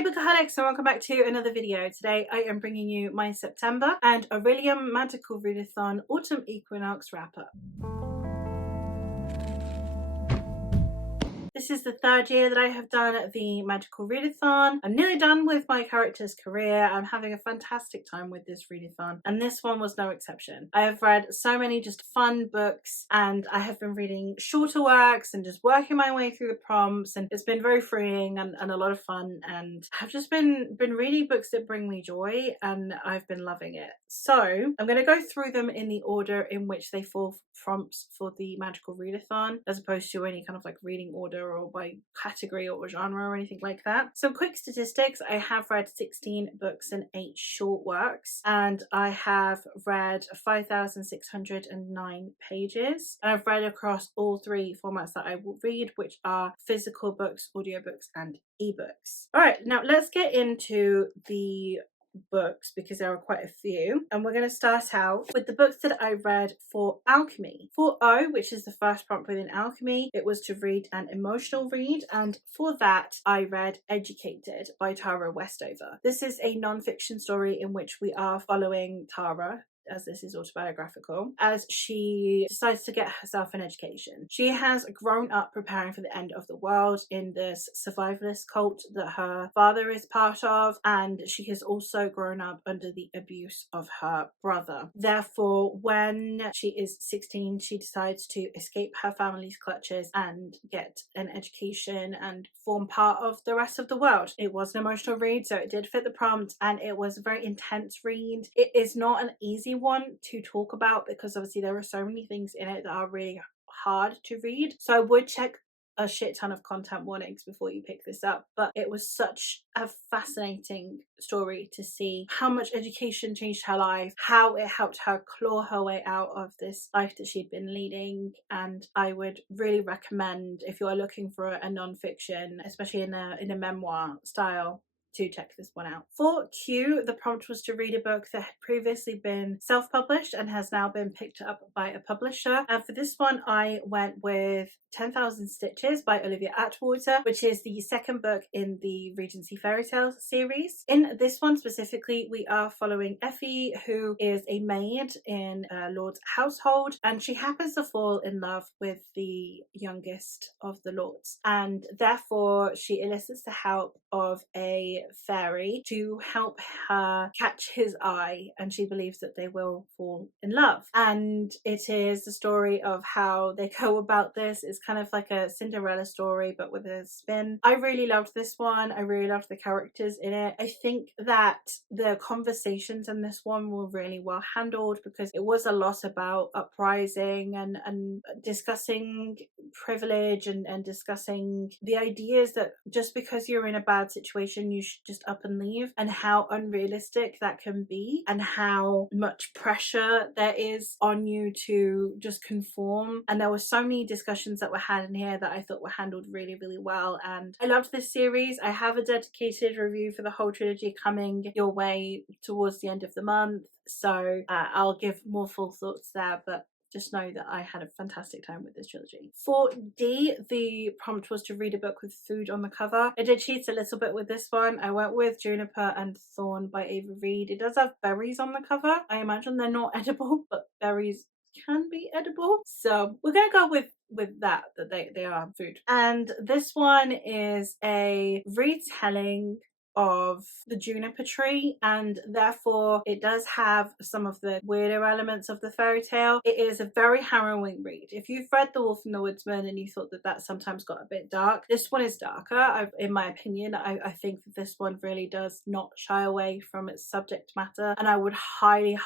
Hey Bookaholics, and welcome back to another video. Today I am bringing you my September and Orilium Magical Readathon Autumn Equinox wrap-up. This is the third year that I have done the Magical Readathon. I'm nearly done with my character's career. I'm having a fantastic time with this readathon, and this one was no exception. I have read so many just fun books, and I have been reading shorter works and just working my way through the prompts, and it's been very freeing and a lot of fun, and I've just been reading books that bring me joy, and I've been loving it. So I'm going to go through them in the order in which they fall prompts for the Magical Readathon, as opposed to any kind of like reading order or by category or genre or anything like that. Some quick statistics: I have read 16 books and 8 short works, and I have read 5,609 pages, and I've read across all 3 formats that I will read, which are physical books, audiobooks and ebooks. All right, now let's get into the books because there are quite a few, and we're going to start out with the books that I read for Alchemy. For O, which is the first prompt within Alchemy, it was to read an emotional read, and for that I read Educated by Tara Westover. This is a non-fiction story in which we are following Tara, as this is autobiographical, as she decides to get herself an education. She has grown up preparing for the end of the world in this survivalist cult that her father is part of, and she has also grown up under the abuse of her brother. Therefore, when she is 16, she decides to escape her family's clutches and get an education and form part of the rest of the world. It was an emotional read, so it did fit the prompt, and it was a very intense read. It is not an easy one to talk about because obviously there are so many things in it that are really hard to read, so I would check a shit ton of content warnings before you pick this up. But it was such a fascinating story to see how much education changed her life, how it helped her claw her way out of this life that she'd been leading, and I would really recommend, if you're looking for a non-fiction, especially in a memoir style, to check this one out. For Q, the prompt was to read a book that had previously been self-published and has now been picked up by a publisher. And for this one, I went with 10,000 Stitches by Olivia Atwater, which is the second book in the Regency Fairy Tales series. In this one specifically, we are following Effie, who is a maid in a lord's household, and she happens to fall in love with the youngest of the lords, and therefore she elicits the help of a fairy to help her catch his eye, and she believes that they will fall in love. And it is the story of how they go about this. It's kind of like a Cinderella story but with a spin. I really loved this one. I really loved the characters in it. I think that the conversations in this one were really well handled because it was a lot about uprising and discussing privilege and discussing the ideas that just because you're in a bad situation you should just up and leave, and how unrealistic that can be, and how much pressure there is on you to just conform. And there were so many discussions that were had in here that I thought were handled really, really well, and I loved this series. I have a dedicated review for the whole trilogy coming your way towards the end of the month, so I'll give more full thoughts there, but just know that I had a fantastic time with this trilogy. For D, the prompt was to read a book with food on the cover. I did cheat a little bit with this one. I went with Juniper and Thorn by Ava Reid. It does have berries on the cover. I imagine they're not edible, but berries can be edible. So we're going to go with that they are food. And this one is a retelling of the juniper tree, and therefore it does have some of the weirder elements of the fairy tale. It is a very harrowing read. If you've read The Wolf and the Woodsman and you thought that sometimes got a bit dark, this one is darker. In my opinion, I think that this one really does not shy away from its subject matter, and I would highly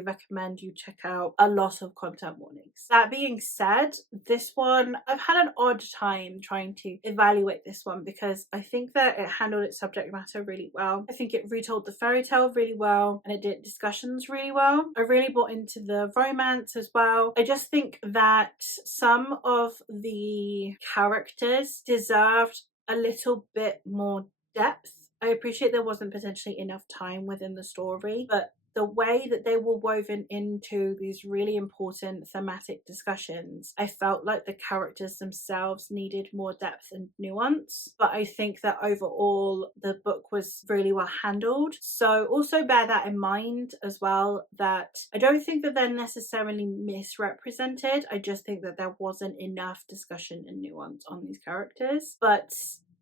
recommend you check out a lot of content warnings. That being said, this one I've had an odd time trying to evaluate this one because I think that it handled its subject matter really well. I think it retold the fairy tale really well, and it did discussions really well. I really bought into the romance as well. I just think that some of the characters deserved a little bit more depth. I appreciate there wasn't potentially enough time within the story, but the way that they were woven into these really important thematic discussions, I felt like the characters themselves needed more depth and nuance. But I think that overall the book was really well handled. So also bear that in mind as well, that I don't think that they're necessarily misrepresented. I just think that there wasn't enough discussion and nuance on these characters. But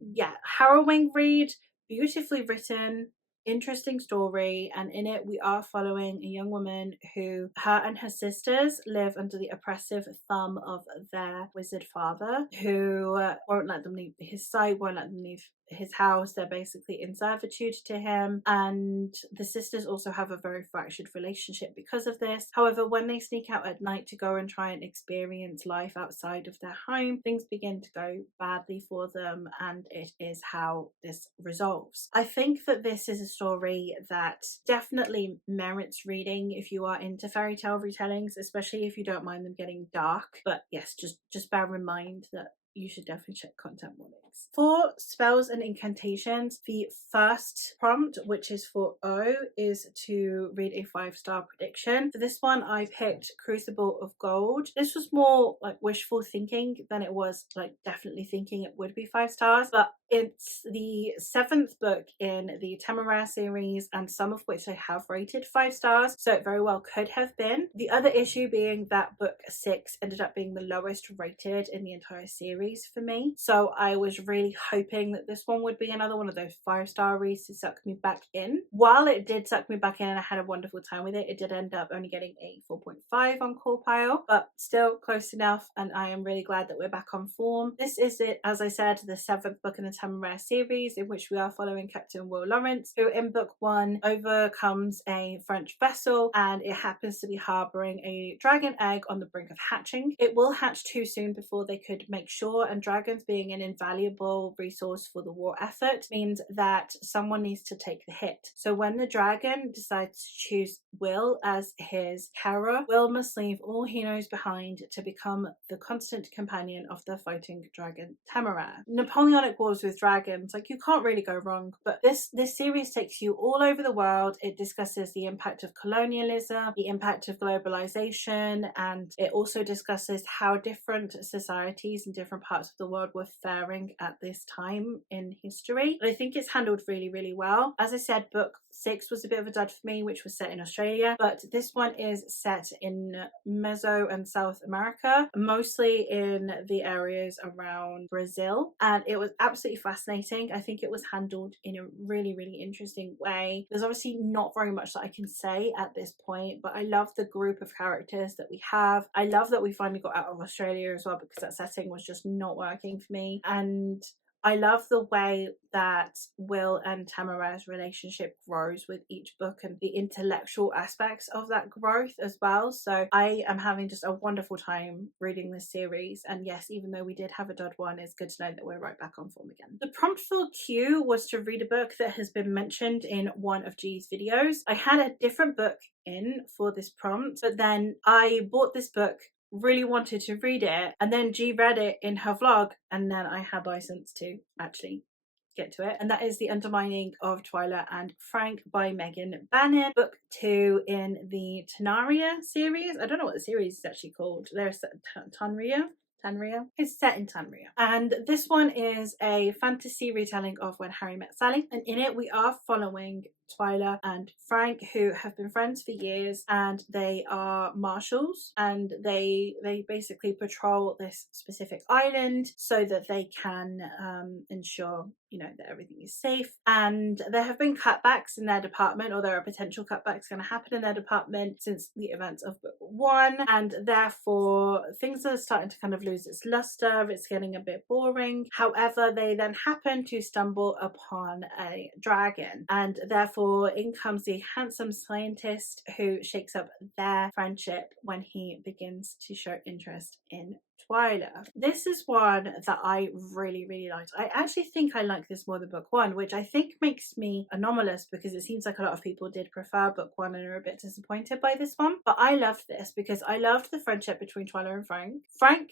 yeah, harrowing read, beautifully written, interesting story, and in it we are following a young woman who, her and her sisters live under the oppressive thumb of their wizard father, who won't let them leave his sight, won't let them leave his house. They're basically in servitude to him, and the sisters also have a very fractured relationship because of this. However, when they sneak out at night to go and try and experience life outside of their home, things begin to go badly for them, and it is how this resolves. I think that this is a story that definitely merits reading if you are into fairy tale retellings, especially if you don't mind them getting dark. But yes, just bear in mind that you should definitely check content warnings. For spells and incantations, the first prompt, which is for O, is to read a 5-star prediction. For this one, I picked Crucible of Gold. This was more like wishful thinking than it was like definitely thinking it would be 5 stars, but it's the 7th book in the Temeraire series, and some of which I have rated 5 stars, so it very well could have been. The other issue being that book 6 ended up being the lowest rated in the entire series for me, so I was really hoping that this one would be another one of those 5-star reads to suck me back in. While it did suck me back in and I had a wonderful time with it, it did end up only getting a 4.5 on Corepile, but still close enough, and I am really glad that we're back on form. This is it, as I said, the 7th book in the Temeraire series, in which we are following Captain Will Lawrence, who in book 1 overcomes a French vessel, and it happens to be harboring a dragon egg on the brink of hatching. It will hatch too soon before they could make sure, and dragons being an invaluable resource for the war effort means that someone needs to take the hit. So when the dragon decides to choose Will as his carer, Will must leave all he knows behind to become the constant companion of the fighting dragon Temeraire. Napoleonic wars with dragons, like, you can't really go wrong, but this series takes you all over the world. It discusses the impact of colonialism, the impact of globalization, and it also discusses how different societies in different parts of the world were faring at this time in history. I think it's handled really, really well. As I said, book 6 was a bit of a dud for me, which was set in Australia, but this one is set in Meso and South America, mostly in the areas around Brazil, and it was absolutely fascinating. I think it was handled in a really, really interesting way. There's obviously not very much that I can say at this point, but I love the group of characters that we have. I love that we finally got out of Australia as well, because that setting was just not working for me, and I love the way that Will and Temeraire's relationship grows with each book, and the intellectual aspects of that growth as well. So I am having just a wonderful time reading this series, and yes, even though we did have a dud one, it's good to know that we're right back on form again. The prompt for Q was to read a book that has been mentioned in one of G's videos. I had a different book in for this prompt, but then I bought this book, really wanted to read it, and then G read it in her vlog, and then I had license to actually get to it, and that is The Undermining of Twyla and Frank by Megan Bannon, book 2 in the Temeraire series. I don't know what the series is actually called. There's Temeraire. It's set in Temeraire, and this one is a fantasy retelling of When Harry Met Sally, and in it we are following Twyla and Frank, who have been friends for years, and they are marshals, and they basically patrol this specific island so that they can ensure, you know, that everything is safe. And there have been cutbacks in their department, or there are potential cutbacks going to happen in their department since the events of book 1, and therefore things are starting to kind of lose its luster. It's getting a bit boring. However, they then happen to stumble upon a dragon, and therefore in comes the handsome scientist who shakes up their friendship when he begins to show interest in Twyla. This is one that I really, really liked. I actually think I like this more than book 1, which I think makes me anomalous, because it seems like a lot of people did prefer book 1 and are a bit disappointed by this one. But I loved this because I loved the friendship between Twyla and Frank. Frank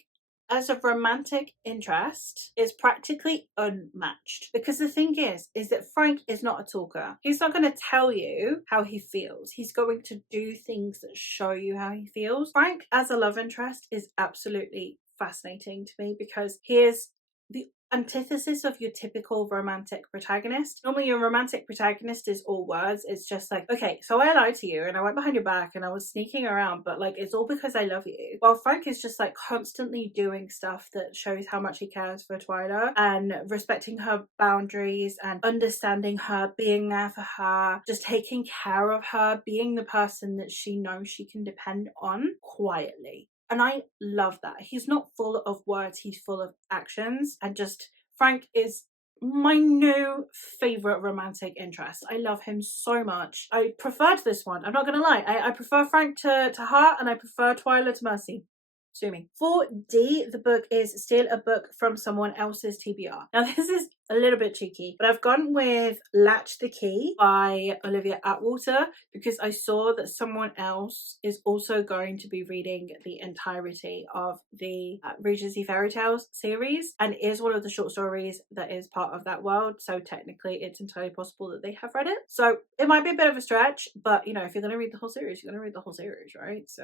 as a romantic interest is practically unmatched, because the thing is that Frank is not a talker. He's not going to tell you how he feels. He's going to do things that show you how he feels. Frank as a love interest is absolutely fascinating to me, because he is the antithesis of your typical romantic protagonist. Normally your romantic protagonist is all words. It's just like, okay, so I lied to you and I went behind your back and I was sneaking around, but like it's all because I love you. While Frank is just like constantly doing stuff that shows how much he cares for Twyla, and respecting her boundaries and understanding her, being there for her, just taking care of her, being the person that she knows she can depend on quietly. And I love that. He's not full of words, he's full of actions. And just, Frank is my new favourite romantic interest. I love him so much. I preferred this one, I'm not going to lie. I prefer Frank to Heart, and I prefer Twyla to Mercy. Sue me. For D, the book is Steal a Book from Someone Else's TBR. Now this is a little bit cheeky, but I've gone with Latch the Key by Olivia Atwater, because I saw that someone else is also going to be reading the entirety of the Regency Fairy Tales series, and is one of the short stories that is part of that world, so technically it's entirely possible that they have read it. So it might be a bit of a stretch, but you know, if you're going to read the whole series, you're going to read the whole series, right? So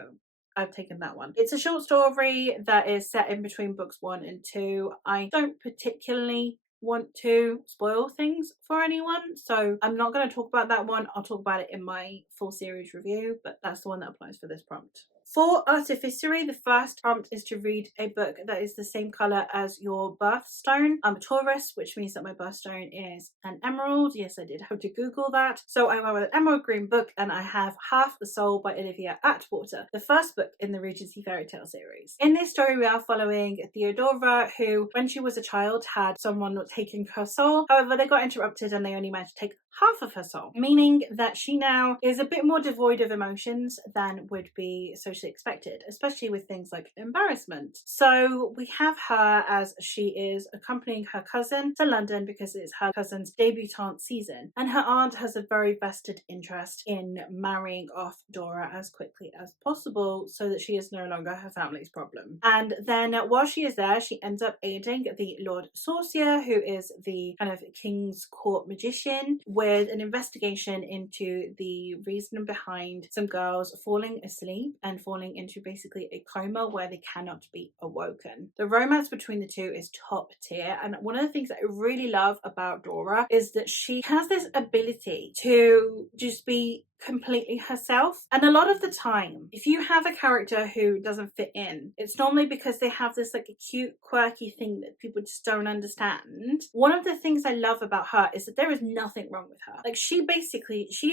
I've taken that one. It's a short story that is set in between books 1 and 2. I don't particularly want to spoil things for anyone, so I'm not going to talk about that one. I'll talk about it in my full series review, but that's the one that applies for this prompt. For Artificery, the first prompt is to read a book that is the same colour as your birthstone. I'm a Taurus, which means that my birthstone is an emerald. Yes, I did have to Google that. So I went with an emerald green book, and I have Half the Soul by Olivia Atwater, the first book in the Regency Fairy Tale series. In this story, we are following Theodora, who, when she was a child, had someone not taking her soul. However, they got interrupted and they only managed to take half of her soul, meaning that she now is a bit more devoid of emotions than would be socially expected, especially with things like embarrassment. So we have her as she is accompanying her cousin to London because it's her cousin's debutante season, and her aunt has a very vested interest in marrying off Dora as quickly as possible so that she is no longer her family's problem. And then while she is there, she ends up aiding the Lord Sorcier, who is the kind of King's Court magician, with an investigation into the reason behind some girls falling asleep and falling into basically a coma where they cannot be awoken. The romance between the two is top tier, and one of the things that I really love about Dora is that she has this ability to just be completely herself. And a lot of the time, if you have a character who doesn't fit in, it's normally because they have this like a cute quirky thing that people just don't understand. One of the things I love about her is that there is nothing wrong with her. Like she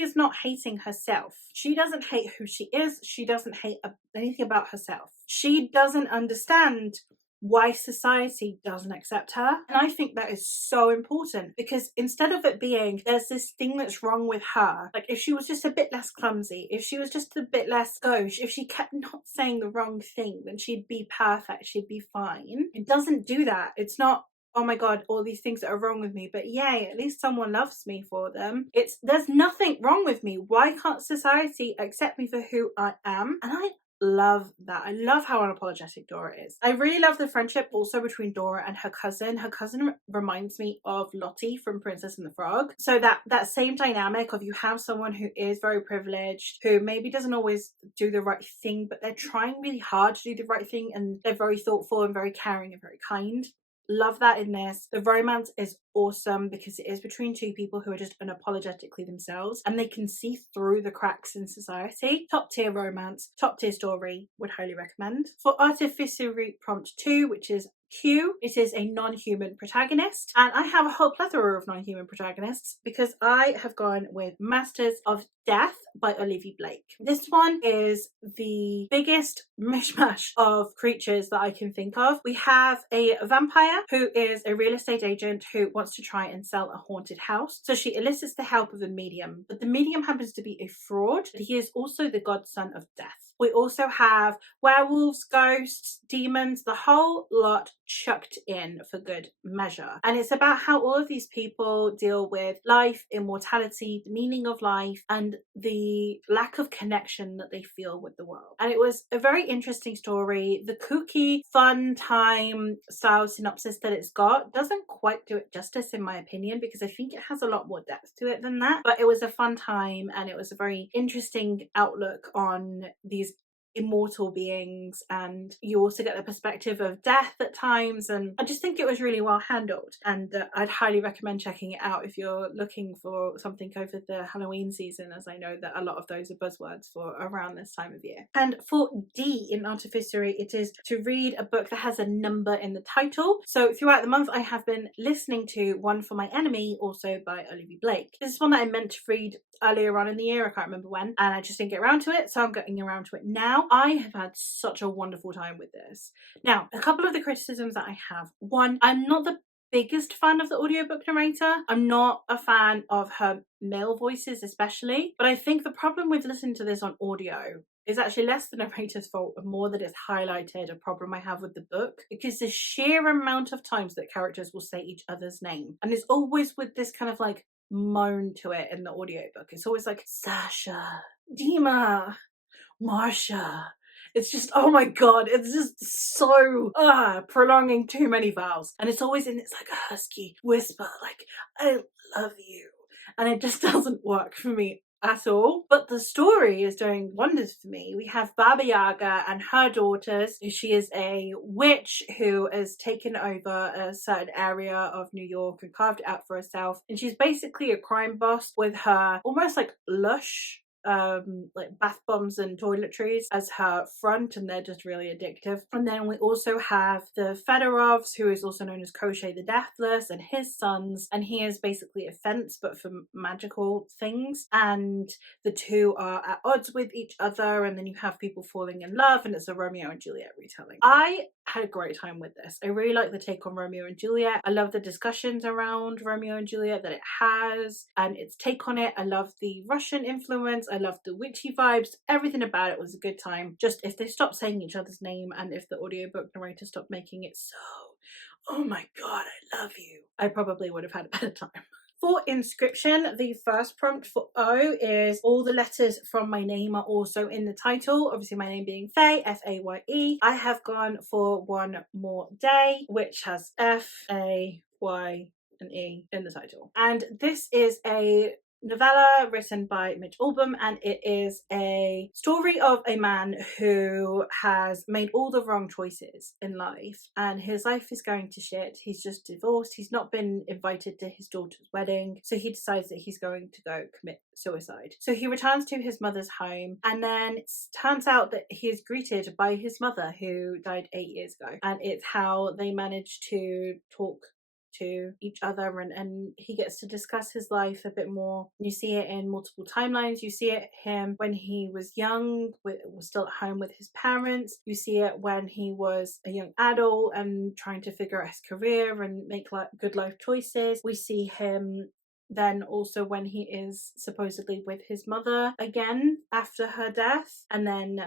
is not hating herself. She doesn't hate who she is. She doesn't hate anything about herself. She doesn't understand why society doesn't accept her. And I think that is so important, because instead of it being there's this thing that's wrong with her, like if she was just a bit less clumsy, if she was just a bit less gauche, if she kept not saying the wrong thing, then she'd be perfect, she'd be fine. It doesn't do that. It's not, oh my god, all these things that are wrong with me, but yay, at least someone loves me for them. It's, there's nothing wrong with me. Why can't society accept me for who I am? And I love that. I love how unapologetic Dora is. I really love the friendship also between Dora and her cousin. Her cousin reminds me of Lottie from Princess and the Frog. So that same dynamic of you have someone who is very privileged, who maybe doesn't always do the right thing, but they're trying really hard to do the right thing, and they're very thoughtful and very caring and very kind. Love that in this. The romance is awesome because it is between two people who are just unapologetically themselves, and they can see through the cracks in society. Top tier romance, top tier story, would highly recommend. For Artificery prompt 2, which is Q, it is a non-human protagonist, and I have a whole plethora of non-human protagonists because I have gone with Masters of Death by Olivia Blake. This one is the biggest mishmash of creatures that I can think of. We have a vampire who is a real estate agent who wants to try and sell a haunted house, so she elicits the help of a medium, but the medium happens to be a fraud. He is also the godson of death. We also have werewolves, ghosts, demons, the whole lot chucked in for good measure. And it's about how all of these people deal with life, immortality, the meaning of life, and the lack of connection that they feel with the world. And it was a very interesting story. The kooky, fun time style synopsis that it's got doesn't quite do it justice, in my opinion, because I think it has a lot more depth to it than that. But it was a fun time, and it was a very interesting outlook on these immortal beings, and you also get the perspective of death at times, and I just think it was really well handled, and I'd highly recommend checking it out if you're looking for something over the Halloween season, as I know that a lot of those are buzzwords for around this time of year. And for D in Artificery, it is to read a book that has a number in the title. So throughout the month I have been listening to One for My Enemy, also by Olivia Blake. This is one that I meant to read earlier on in the year, I can't remember when, and I just didn't get around to it, so I'm getting around to it now. I have had such a wonderful time with this. Now, a couple of the criticisms that I have. One, I'm not the biggest fan of the audiobook narrator. I'm not a fan of her male voices especially, but I think the problem with listening to this on audio is actually less the narrator's fault and more that it's highlighted a problem I have with the book, because the sheer amount of times that characters will say each other's name, and it's always with this kind of like moan to it in the audiobook. It's always like Sasha, Dima, Marsha. It's just, oh my god, it's just so prolonging too many vowels, and it's always in this like a husky whisper, like I love you, and it just doesn't work for me at all. But the story is doing wonders for me. We have Baba Yaga and her daughters. She is a witch who has taken over a certain area of New York and carved it out for herself, and she's basically a crime boss with her almost like lush like bath bombs and toiletries as her front, and they're just really addictive. And then we also have the Fedorovs, who is also known as Koshchei the Deathless, and his sons, and he is basically a fence but for magical things, and the two are at odds with each other, and then you have people falling in love, and it's a Romeo and Juliet retelling. I had a great time with this. I really like the take on Romeo and Juliet. I love the discussions around Romeo and Juliet that it has and its take on it. I love the Russian influence. I love the witchy vibes. Everything about it was a good time. Just if they stopped saying each other's name and if the audiobook narrator stopped making it so, oh my god, I love you, I probably would have had a better time. For Inscription, the first prompt for O is all the letters from my name are also in the title. Obviously my name being Faye, F-A-Y-E. I have gone for One More Day, which has F, A, Y, and E in the title. And this is a novella written by Mitch Albom, and it is a story of a man who has made all the wrong choices in life, and his life is going to shit. He's just divorced. He's not been invited to his daughter's wedding, so he decides that he's going to go commit suicide. So he returns to his mother's home, and then it turns out that he is greeted by his mother, who died 8 years ago, and it's how they manage to talk to each other, and he gets to discuss his life a bit more. You see it in multiple timelines. You see it him when he was young, was still at home with his parents. You see it when he was a young adult and trying to figure out his career and make good life choices. We see him then also when he is supposedly with his mother again after her death, and then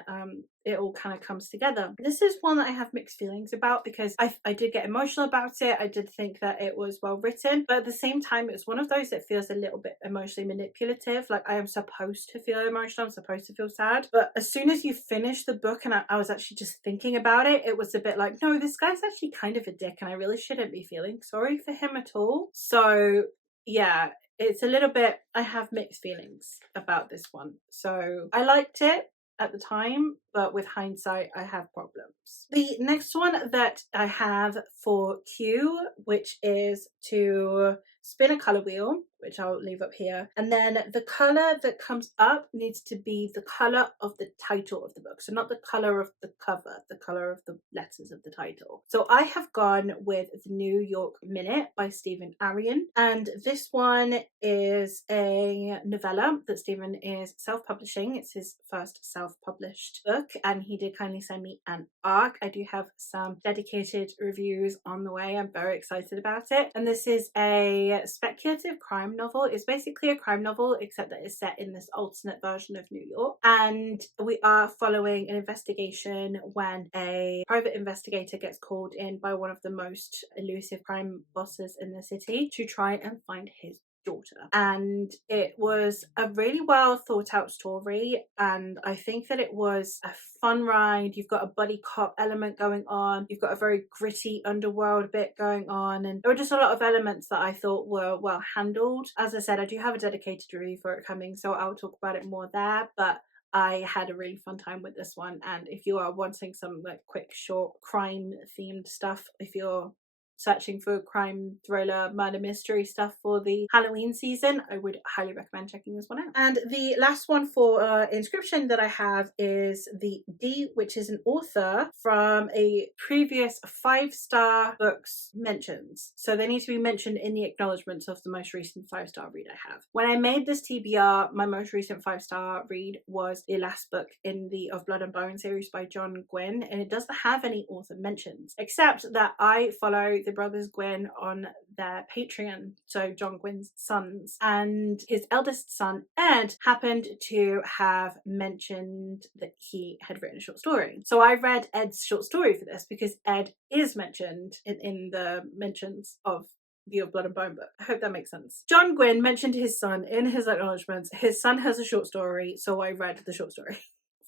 it all kind of comes together. This is one that I have mixed feelings about, because I did get emotional about it. I did think that it was well written, but at the same time it's one of those that feels a little bit emotionally manipulative. Like, I am supposed to feel emotional, I'm supposed to feel sad, but as soon as you finish the book and I was actually just thinking about it, it was a bit like, no, this guy's actually kind of a dick and I really shouldn't be feeling sorry for him at all. So yeah, it's a little bit, I have mixed feelings about this one. So I liked it at the time, but with hindsight I have problems. The next one that I have for Q, which is to spin a colour wheel, which I'll leave up here, and then the colour that comes up needs to be the colour of the title of the book, so not the colour of the cover, the colour of the letters of the title. So I have gone with The New York Minute by Stephen Arion, and this one is a novella that Stephen is self-publishing. It's his first self-published book, and he did kindly send me an ARC. I do have some dedicated reviews on the way. I'm very excited about it, and this is a speculative crime crime novel. It's basically a crime novel, except that it's set in this alternate version of New York. And we are following an investigation when a private investigator gets called in by one of the most elusive crime bosses in the city to try and find his daughter. And it was a really well thought out story, and I think that it was a fun ride. You've got a buddy cop element going on, you've got a very gritty underworld bit going on, and there were just a lot of elements that I thought were well handled. As I said, I do have a dedicated review for it coming, so I'll talk about it more there, but I had a really fun time with this one. And if you are wanting some like quick short crime themed stuff, if you're searching for crime, thriller, murder mystery stuff for the Halloween season, I would highly recommend checking this one out. And the last one for Inscription that I have is the D, which is an author from a previous 5-star books mentions. So they need to be mentioned in the acknowledgements of the most recent 5-star read I have. When I made this TBR, my most recent 5-star read was the last book in the Of Blood and Bone series by John Gwynne, and it doesn't have any author mentions, except that I follow the brothers Gwynne on their Patreon, so John Gwynne's sons, and his eldest son Ed happened to have mentioned that he had written a short story. So I read Ed's short story for this because Ed is mentioned in the mentions of the Of Blood and Bone book. I hope that makes sense. John Gwynne mentioned his son in his acknowledgements. His son has a short story, so I read the short story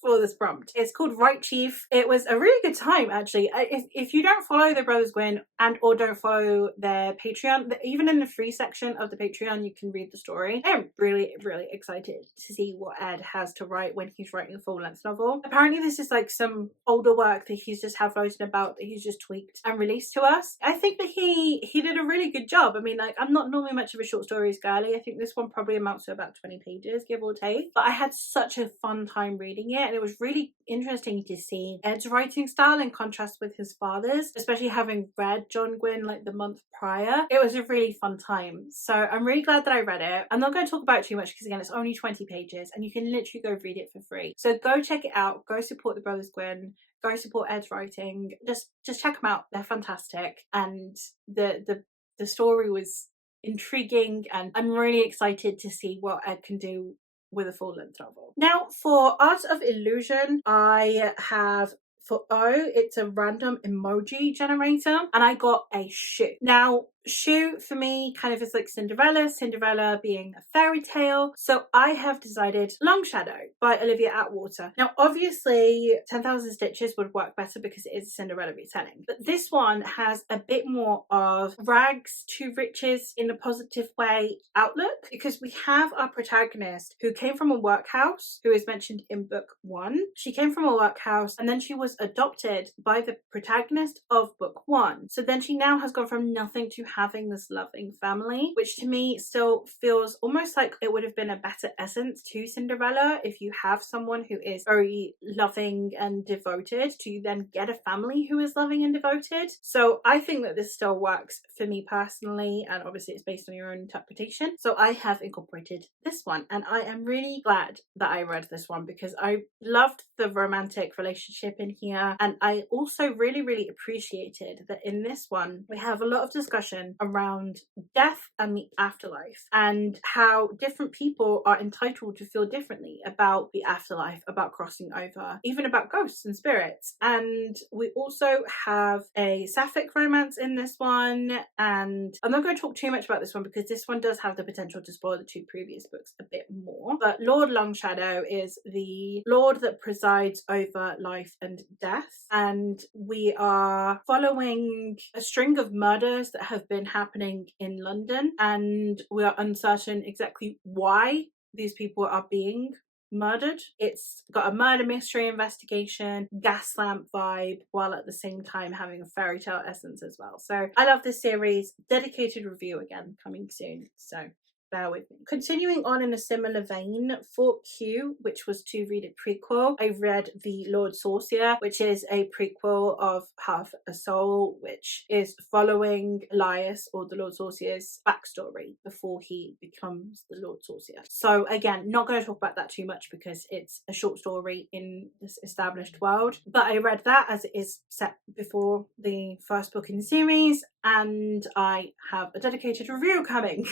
for this prompt. It's called Right Chief. It was a really good time, actually. If you don't follow the brothers Gwynne and or don't follow their Patreon, even in the free section of the Patreon you can read the story. I'm really excited to see what Ed has to write when he's writing a full-length novel. Apparently this is like some older work that he's just had floating about that he's just tweaked and released to us. I think that he did a really good job. I mean, like, I'm not normally much of a short stories girly. I think this one probably amounts to about 20 pages, give or take, but I had such a fun time reading it. And it was really interesting to see Ed's writing style in contrast with his father's, especially having read John Gwynne like the month prior. It was a really fun time. So I'm really glad that I read it. I'm not going to talk about it too much because again, it's only 20 pages and you can literally go read it for free. So go check it out. Go support the brothers Gwynne. Go support Ed's writing. Just check them out. They're fantastic. And the story was intriguing, and I'm really excited to see what Ed can do with a full-length novel. Now for Art of Illusion, I have for O, it's a random emoji generator, and I got a shoe. Now shoe for me kind of is like Cinderella being a fairy tale, so I have decided Long Shadow by Olivia Atwater. Now obviously 10,000 Stitches would work better because it is a Cinderella retelling, but this one has a bit more of rags to riches in a positive way outlook, because we have our protagonist who came from a workhouse, who is mentioned in book 1. She came from a workhouse and then she was adopted by the protagonist of book 1. So then she now has gone from nothing to having this loving family, which to me still feels almost like it would have been a better essence to Cinderella if you have someone who is very loving and devoted to then get a family who is loving and devoted. So I think that this still works for me personally, and obviously it's based on your own interpretation. So I have incorporated this one, and I am really glad that I read this one because I loved the romantic relationship in here, and I also really appreciated that in this one we have a lot of discussion around death and the afterlife, and how different people are entitled to feel differently about the afterlife, about crossing over, even about ghosts and spirits. And we also have a sapphic romance in this one, and I'm not going to talk too much about this one because this one does have the potential to spoil the 2 previous books a bit more. But Lord Longshadow is the lord that presides over life and death, and we are following a string of murders that have been happening in London, and we are uncertain exactly why these people are being murdered. It's got a murder mystery investigation, gas lamp vibe, while at the same time having a fairy tale essence as well. So I love this series. Dedicated review again coming soon, so bear with me. Continuing on in a similar vein, for Q, which was to read a prequel, I read The Lord Sorcier, which is a prequel of Half a Soul, which is following Elias, or the Lord Sorcier's backstory before he becomes the Lord Sorcier. So again, not going to talk about that too much because it's a short story in this established world, but I read that as it is set before the first book in the series, and I have a dedicated review coming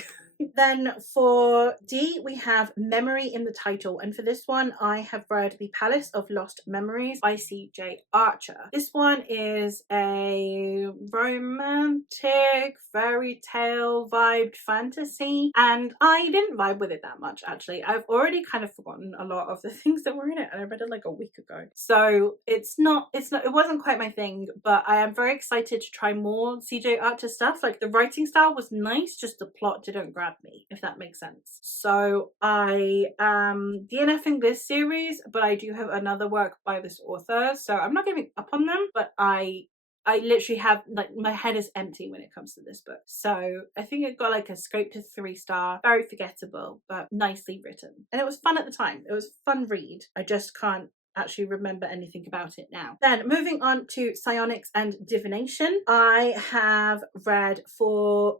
Then for D, we have Memory in the title. And for this one, I have read The Palace of Lost Memories by C.J. Archer. This one is a romantic fairy tale vibed fantasy. And I didn't vibe with it that much, actually. I've already kind of forgotten a lot of the things that were in it. And I read it like a week ago. So it wasn't quite my thing, but I am very excited to try more C.J. Archer stuff. Like, the writing style was nice, just the plot didn't grab me, if that makes sense. So I am DNFing this series, but I do have another work by this author, so I'm not giving up on them, but I literally have, like, my head is empty when it comes to this book. So I think it got like a scrape to 3-star, very forgettable, but nicely written. And it was fun at the time. It was a fun read. I just can't actually remember anything about it now. Then moving on to Psionics and Divination, I have read for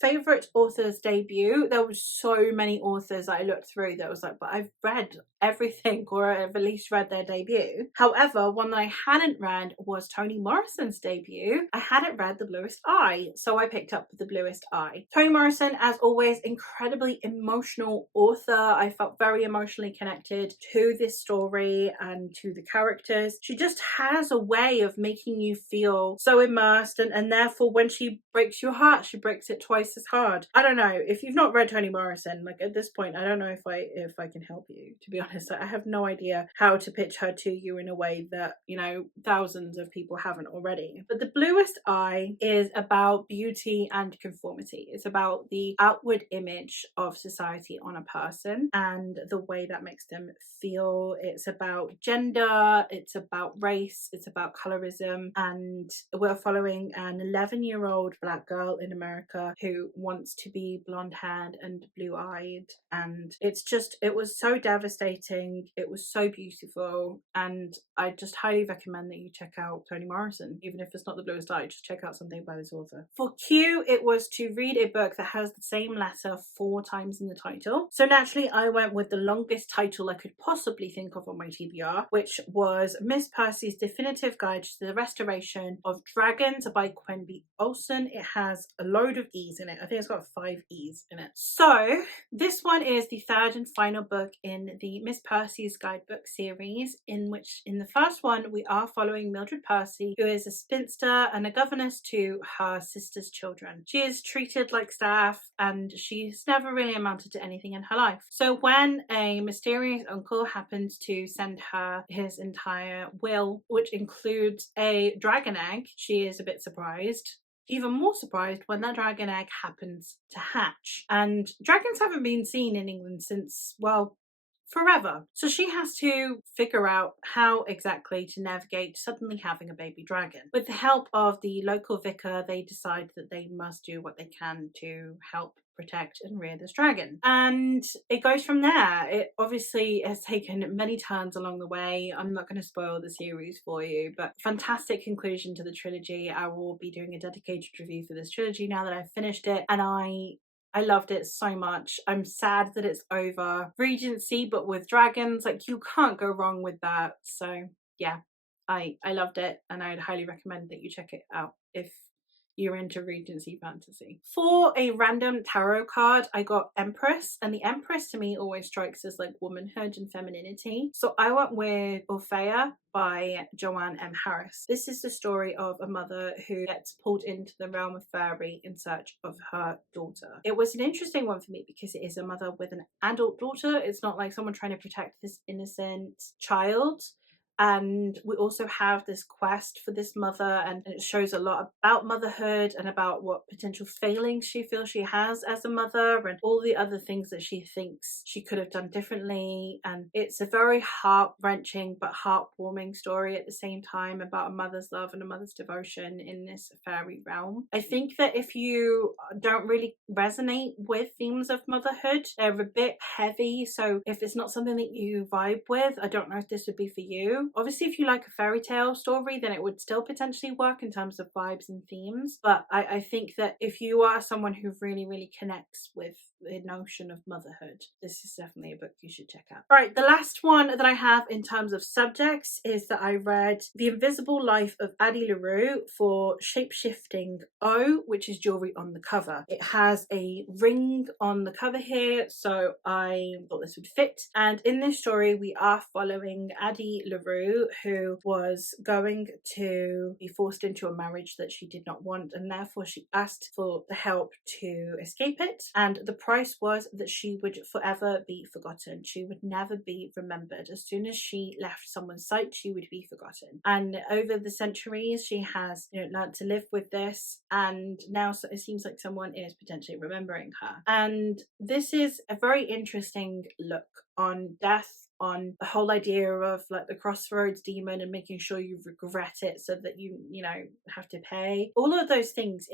favorite author's debut. There were so many authors that I looked through that was like, but I've read everything, or I've at least read their debut. However, one that I hadn't read was Toni Morrison's debut. I hadn't read The Bluest Eye, so I picked up The Bluest Eye. Toni Morrison, as always, incredibly emotional author. I felt very emotionally connected to this story and to the characters. She just has a way of making you feel so immersed, and therefore when she breaks your heart, she breaks it twice as hard. I don't know, if you've not read Toni Morrison, like, at this point I don't know if I can help you, to be honest. I have no idea how to pitch her to you in a way that, you know, thousands of people haven't already. But The Bluest Eye is about beauty and conformity. It's about the outward image of society on a person and the way that makes them feel. It's about gender, it's about race, it's about colorism, and we're following an 11-year-old black girl in America who wants to be blonde-haired and blue-eyed, and it was so devastating, it was so beautiful, and I just highly recommend that you check out Toni Morrison. Even if it's not The Bluest Eye, just check out something by this author. For Q, it was to read a book that has the same letter 4 times in the title, so naturally I went with the longest title I could possibly think of on my TBR, which was Miss Percy's Definitive Guide to the Restoration of Dragons by Quenby Olson. It has a load of E's in it. I think it's got 5 E's in it. So this one is the 3rd and final book in the Miss Percy's Guidebook series, in which in the first one we are following Mildred Percy, who is a spinster and a governess to her sister's children. She is treated like staff and she's never really amounted to anything in her life. So when a mysterious uncle happens to send her his entire will, which includes a dragon egg, she is a bit surprised. Even more surprised when that dragon egg happens to hatch. And dragons haven't been seen in England since, well, forever. So she has to figure out how exactly to navigate suddenly having a baby dragon. With the help of the local vicar, they decide that they must do what they can to help protect and rear this dragon. And it goes from there. It obviously has taken many turns along the way. I'm not going to spoil the series for you, but fantastic conclusion to the trilogy. I will be doing a dedicated review for this trilogy now that I've finished it, and I loved it so much. I'm sad that it's over. Regency, but with dragons, like, you can't go wrong with that. So yeah, I loved it, and I would highly recommend that you check it out if you're into Regency fantasy. For a random tarot card, I got Empress, and the Empress to me always strikes as like womanhood and femininity. So I went with Orphea by Joanne M. Harris. This is the story of a mother who gets pulled into the realm of fairy in search of her daughter. It was an interesting one for me because it is a mother with an adult daughter. It's not like someone trying to protect this innocent child. And we also have this quest for this mother, and it shows a lot about motherhood and about what potential failings she feels she has as a mother and all the other things that she thinks she could have done differently. And it's a very heart-wrenching but heartwarming story at the same time about a mother's love and a mother's devotion in this fairy realm. I think that if you don't really resonate with themes of motherhood, they're a bit heavy, so if it's not something that you vibe with, I don't know if this would be for you. Obviously, if you like a fairy tale story, then it would still potentially work in terms of vibes and themes. But I think that if you are someone who really, really connects with the notion of motherhood, this is definitely a book you should check out. All right, the last one that I have in terms of subjects is that I read The Invisible Life of Addie LaRue for Shapeshifting O, which is jewelry on the cover. It has a ring on the cover here, so I thought this would fit. And in this story, we are following Addie LaRue, who was going to be forced into a marriage that she did not want, and therefore she asked for the help to escape it. And the price was that she would forever be forgotten. She would never be remembered. As soon as she left someone's sight, she would be forgotten. And over the centuries, she has, learned to live with this, and now it seems like someone is potentially remembering her. And this is a very interesting look on death, on the whole idea of like the crossroads demon and making sure you regret it so that you have to pay. All of those things,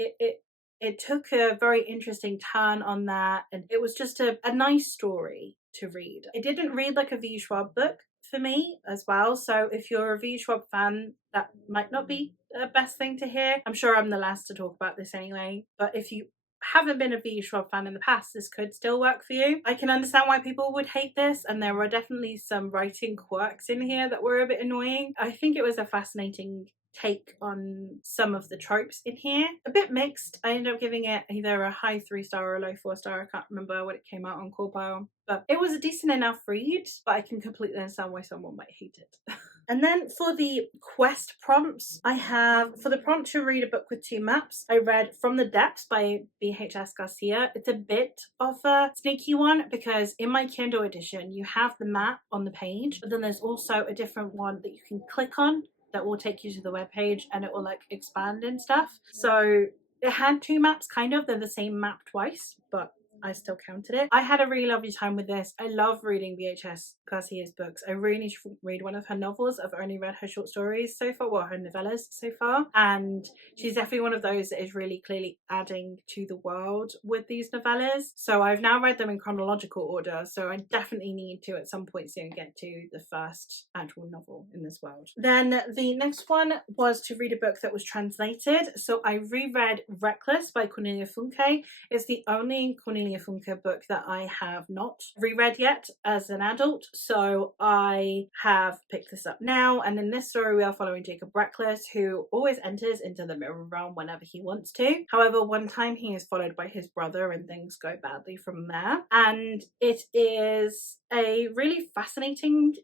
it took a very interesting turn on that, and it was just a nice story to read. It didn't read like a V. Schwab book for me as well, so if you're a V. Schwab fan, that might not be the best thing to hear. I'm sure I'm the last to talk about this anyway, but if you haven't been a V. Schwab fan in the past, this could still work for you. I can understand why people would hate this, and there were definitely some writing quirks in here that were a bit annoying. I think it was a fascinating take on some of the tropes in here. A bit mixed. I ended up giving it either a high 3-star or a low 4-star. I can't remember what it came out on Corpile, but it was a decent enough read, but I can completely understand why someone might hate it. And then for the quest prompts, I have, for the prompt to read a book with 2 maps, I read From the Depths by BHS Garcia. It's a bit of a sneaky one because in my Kindle edition, you have the map on the page, but then there's also a different one that you can click on that will take you to the webpage, and it will like expand and stuff. So it had 2 maps, kind of. They're the same map twice, but I still counted it. I had a really lovely time with this. I love reading BHS Garcia's books. I really need to read one of her novels. I've only read her short stories so far, well, her novellas so far, and she's definitely one of those that is really clearly adding to the world with these novellas. So I've now read them in chronological order, so I definitely need to at some point soon get to the first actual novel in this world. Then the next one was to read a book that was translated. So I reread Reckless by Cornelia Funke. It's the only Cornelia Funke book that I have not reread yet as an adult, so I have picked this up now. And in this story, we are following Jacob Reckless, who always enters into the mirror realm whenever he wants to. However, one time he is followed by his brother and things go badly from there. And it is a really fascinating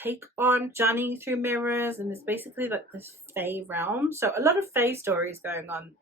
take on journeying through mirrors, and it's basically like this fae realm. So a lot of fae stories going on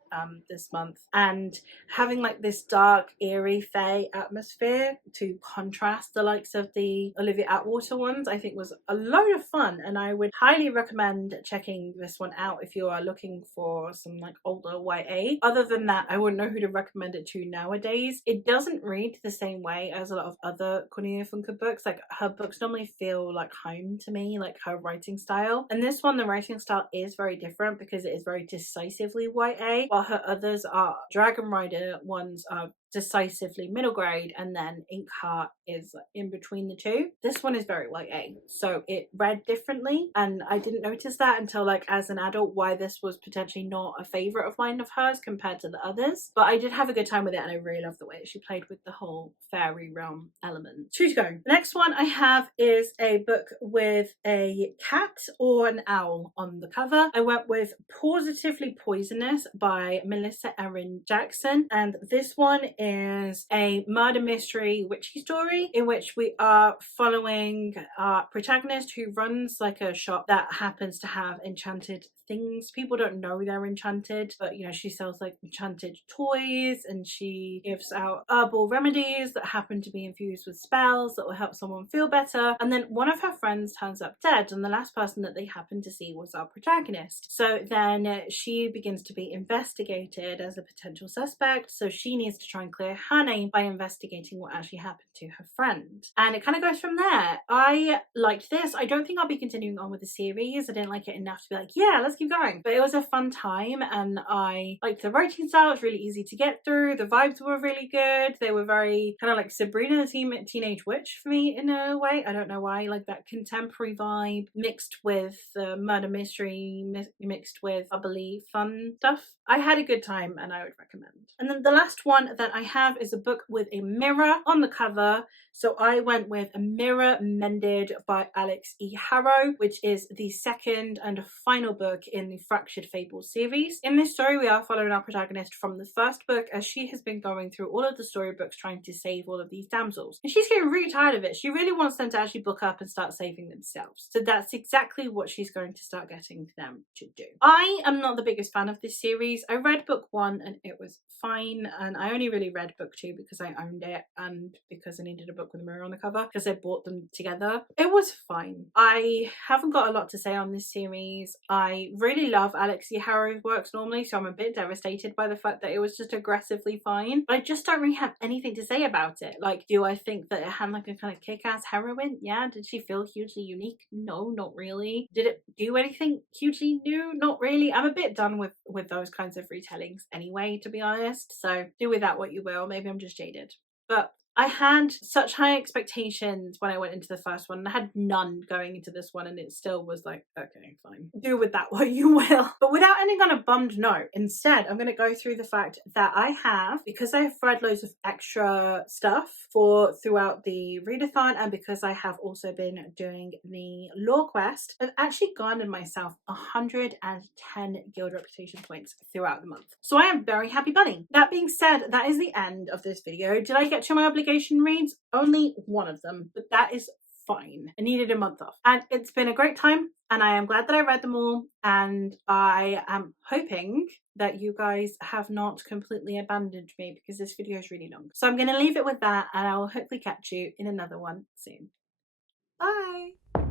this month, and having like this dark, eerie fae atmosphere to contrast the likes of the Olivia Atwater ones, I think was a load of fun, and I would highly recommend checking this one out if you are looking for some like older YA. Other than that, I wouldn't know who to recommend it to nowadays. It doesn't read the same way as a lot of other Cornelia Funke books. Like, her books normally feel like home to me, like her writing style, and this one, the writing style is very different because it is very decisively YA, while her others are Dragon Rider ones are decisively middle grade, and then Inkheart is in between the two. This one is very YA, so it read differently, and I didn't notice that until like as an adult why this was potentially not a favorite of mine of hers compared to the others. But I did have a good time with it, and I really love the way that she played with the whole fairy realm element. 2 to go. The next one I have is a book with a cat or an owl on the cover. I went with Positively Poisonous by Melissa Erin Jackson, and this one is a murder mystery witchy story in which we are following our protagonist who runs like a shop that happens to have enchanted things. People don't know they're enchanted, but she sells like enchanted toys, and she gives out herbal remedies that happen to be infused with spells that will help someone feel better. And then one of her friends turns up dead, and the last person that they happened to see was our protagonist. So then she begins to be investigated as a potential suspect, so she needs to try and clear her name by investigating what actually happened to her friend. And it kind of goes from there. I liked this. I don't think I'll be continuing on with the series. I didn't like it enough to be like, yeah, let's keep going. But it was a fun time and I liked the writing style. It was really easy to get through. The vibes were really good. They were very kind of like Sabrina the Teenage Witch for me in a way. I don't know why. Like that contemporary vibe mixed with the murder mystery, mixed with bubbly fun stuff. I had a good time and I would recommend. And then the last one that I have is a book with a mirror on the cover. So I went with A Mirror Mended by Alex E. Harrow, which is the second and final book in the Fractured Fables series. In this story, we are following our protagonist from the first book as she has been going through all of the storybooks trying to save all of these damsels. And she's getting really tired of it. She really wants them to actually book up and start saving themselves. So that's exactly what she's going to start getting them to do. I am not the biggest fan of this series. I read book 1 and it was fine, and I only really read book 2 because I owned it and because I needed a book with a mirror on the cover because I bought them together. It was fine. I haven't got a lot to say on this series. I really love Alex E. Harrow's works normally, so I'm a bit devastated by the fact that it was just aggressively fine, but I just don't really have anything to say about it. Like, do I think that it had like a kind of kick-ass heroine? Yeah. Did she feel hugely unique? No, not really. Did it do anything hugely new? Not really. I'm a bit done with those kinds of retellings anyway, to be honest. So do with that what you will. Maybe I'm just jaded. But I had such high expectations when I went into the first one, and I had none going into this one, and it still was like, okay, fine. Do with that what you will. But without ending on a bummed note, instead, I'm going to go through the fact that I have, because I have read loads of extra stuff throughout the readathon, and because I have also been doing the lore quest, I've actually garnered myself 110 guild reputation points throughout the month. So I am very happy bunny. That being said, that is the end of this video. Did I get to my obligation reads? Only one of them, but that is fine. I needed a month off and it's been a great time, and I am glad that I read them all, and I am hoping that you guys have not completely abandoned me because this video is really long. So I'm going to leave it with that, and I will hopefully catch you in another one soon. Bye!